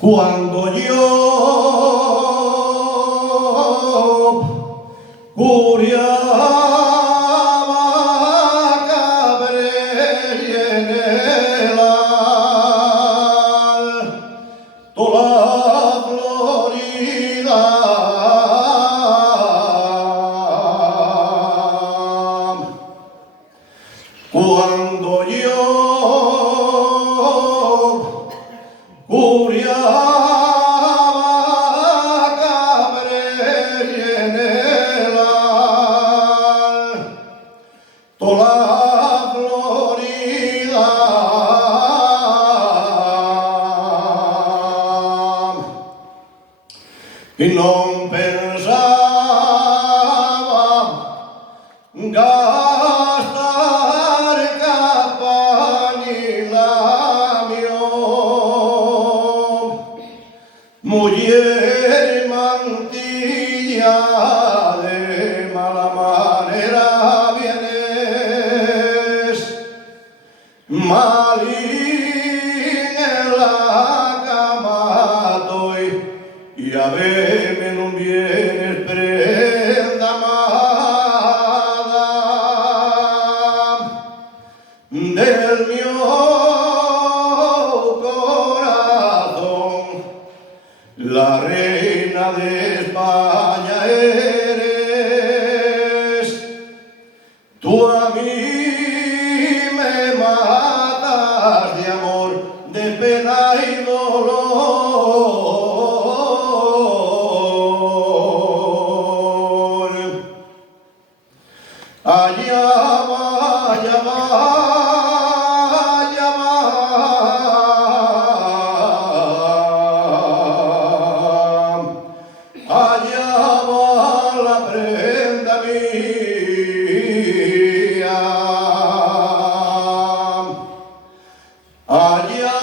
Cuando yo curiaba cabré y en el alto la Florida, cuando yo curiaba cabré y en el alto la Florida, y no pensaba gastar capa ni labio, mujer mantilla de mala manera vienes, malín en la cama doy, y a verme no vienes prenda amada del mío corazón, la reina de España eres, tú a mí me matas de amor, de pena y dolor. Allá va, allá va, allá va, allá va la prenda mía, allá